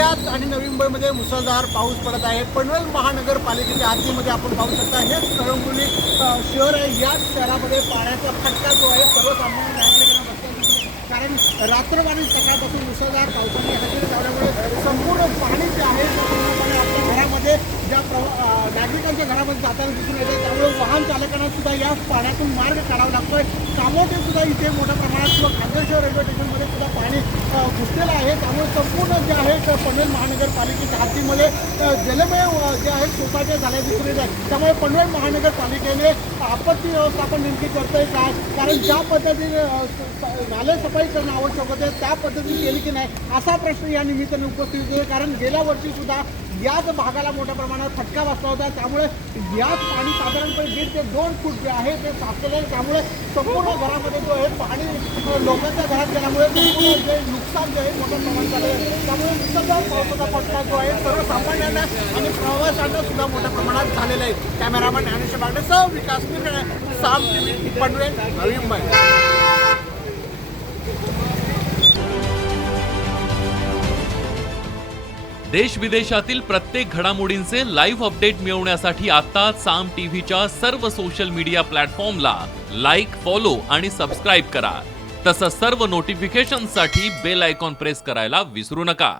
पुण्यात आणि नवी मुंबईमध्ये मुसळधार पाऊस पडत आहे। पनवेल महानगरपालिकेच्या हद्दीमध्ये आपण पाहू शकता हे कळंबोली शहर आहे। याच शहरामध्ये पाण्याचा फटका जो आहे सर्वसामान्य नागरिकांना बसला दिसून येतो। कारण रात्र आणि सकाळपासून मुसळधार पावसाने हजेरी लावल्यामुळे संपूर्ण पाणी जे आहे पूर्णपणे आपल्या घरामध्ये ज्या नागरिकांच्या घरामध्ये जाताना दिसून येते। त्यामुळे वाहन चालकांना सुद्धा या पाण्यातून मार्ग काढावा लागतोय। कामोठे सुद्धा इथे मोठ्या प्रमाणात किंवा खांदेश्वर रेल्वे स्टेशनमध्ये सुद्धा पाणी घुसलेलं आहे। त्यामुळे संपूर्ण जे आहे पनवेल महानगरपालिकेच्या हद्दीमध्ये जलमय जे आहे सोसायट्या झाल्या दिसून येत आहेत। त्यामुळे पनवेल महानगरपालिकेने आपत्ती व्यवस्थापन नेमकी करतोय काय, कारण ज्या पद्धतीने नाले सफाई करणं आवश्यक होते त्या पद्धतीने केली की नाही असा प्रश्न या निमित्ताने उपस्थित होतो। कारण गेल्या वर्षी सुद्धा याच भागाला मोठ्या प्रमाणात फटका बसला होता। त्यामुळे याच पाणी साधारणपणे 1.5 ते 2 फूट जे आहे ते साचलेलं आहे। त्यामुळे संपूर्ण घरामध्ये जो आहे पाणी लोकांच्या घरात गेल्यामुळे संपूर्ण जे नुकसान जे आहे मोठ्या प्रमाणात झालं आहे। त्यामुळे मुसळधार पावसाचा फटका जो आहे सर्वसामान्यांना आणि प्रवाशांना सुद्धा मोठ्या प्रमाणात झालेला आहे। कॅमेरामॅन ज्ञानेश्वर बागडेसह विकास मिरकडे, साम टीव्ही, पनवेल, नवी मुंबई। देश विदेशातील प्रत्येक घडामोडींचे लाईव्ह अपडेट मिळवण्यासाठी आता साम टीव्हीच्या सर्व सोशल मीडिया प्लॅटफॉर्मला लाईक, फॉलो आणि सबस्क्राईब करा। तसंच सर्व नोटिफिकेशनसाठी बेल आयकॉन प्रेस करायला विसरू नका।